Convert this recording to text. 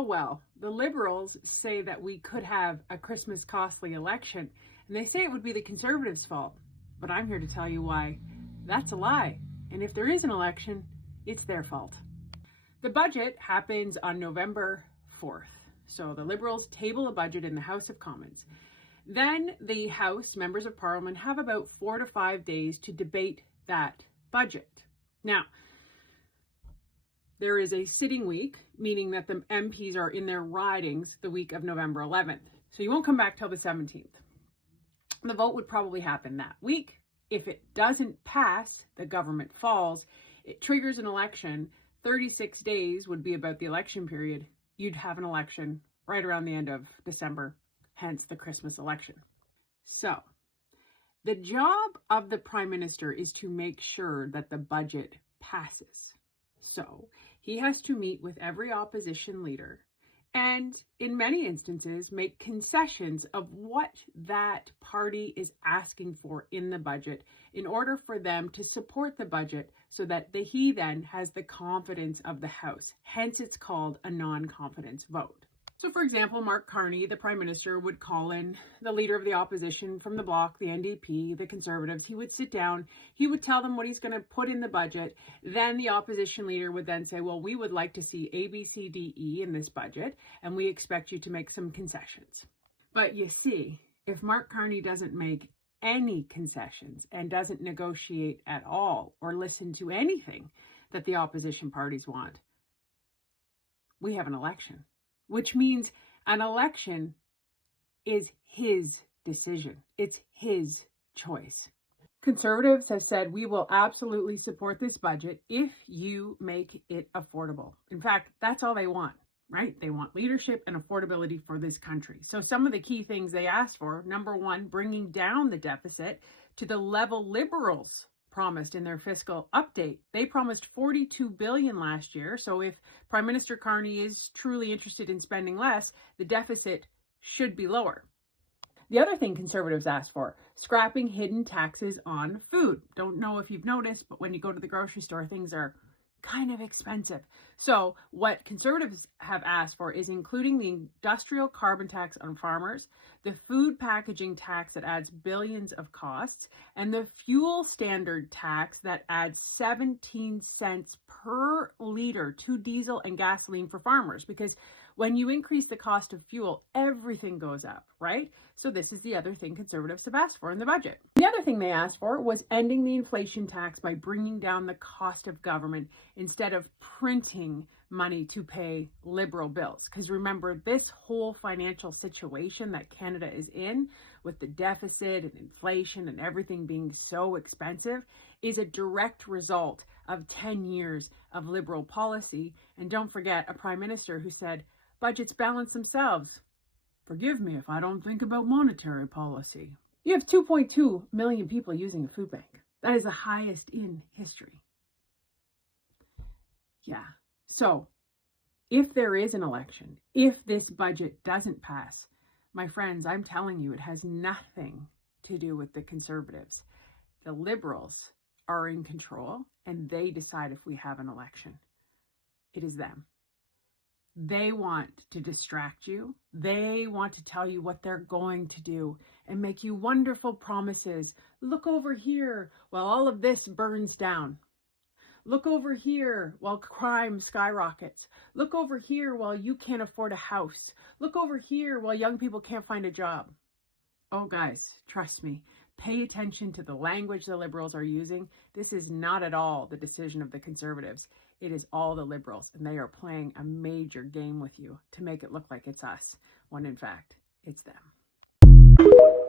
well, the Liberals say that we could have a Christmas costly election, and they say it would be the Conservatives' fault. But I'm here to tell you why that's a lie. And if there is an election, it's their fault. The budget happens on November 4th. So the Liberals table a budget in the House of Commons. Then the House members of Parliament have about 4 to 5 days to debate that budget. Now, there is a sitting week, meaning that the MPs are in their ridings the week of November 11th. So you won't come back till the 17th. The vote would probably happen that week. If it doesn't pass, the government falls, it triggers an election. 36 days would be about the election period. You'd have an election right around the end of December, hence the Christmas election. So the job of the Prime Minister is to make sure that the budget passes. So he has to meet with every opposition leader and in many instances make concessions of what that party is asking for in the budget in order for them to support the budget so that he then has the confidence of the House. Hence it's called a non-confidence vote. So for example, Mark Carney, the Prime Minister, would call in the leader of the opposition from the Bloc, the NDP, the Conservatives. He would sit down, he would tell them what he's going to put in the budget. Then the opposition leader would then say, well, we would like to see A, B, C, D, E in this budget, and we expect you to make some concessions. But you see, if Mark Carney doesn't make any concessions and doesn't negotiate at all or listen to anything that the opposition parties want, we have an election. Which means an election is his decision. It's his choice. Conservatives have said we will absolutely support this budget if you make it affordable. In fact, that's all they want, right? They want leadership and affordability for this country. So some of the key things they asked for, number one, bringing down the deficit to the level Liberals promised in their fiscal update. They promised $42 billion last year. So if Prime Minister Carney is truly interested in spending less, the deficit should be lower. The other thing Conservatives asked for, scrapping hidden taxes on food. Don't know if you've noticed, but when you go to the grocery store, things are kind of expensive. So what Conservatives have asked for is including the industrial carbon tax on farmers, the food packaging tax that adds billions of costs, and the fuel standard tax that adds 17 cents per liter to diesel and gasoline for farmers. Because when you increase the cost of fuel, everything goes up, right? So this is the other thing Conservatives have asked for in the budget. The other thing they asked for was ending the inflation tax by bringing down the cost of government instead of printing money to pay Liberal bills. Because remember, this whole financial situation that Canada is in with the deficit and inflation and everything being so expensive is a direct result of 10 years of Liberal policy. And don't forget, a Prime Minister who said, budgets balance themselves. Forgive me if I don't think about monetary policy. You have 2.2 million people using a food bank. That is the highest in history. Yeah. So if there is an election, if this budget doesn't pass, my friends, I'm telling you, it has nothing to do with the Conservatives. The Liberals are in control and they decide if we have an election. It is them. They want to distract you. They want to tell you what they're going to do and make you wonderful promises. Look over here while all of this burns down. Look over here while crime skyrockets. Look over here while you can't afford a house. Look over here while young people can't find a job. Oh, guys, trust me. Pay attention to the language the Liberals are using. This is not at all the decision of the Conservatives. It is all the Liberals, and they are playing a major game with you to make it look like it's us, when in fact, it's them.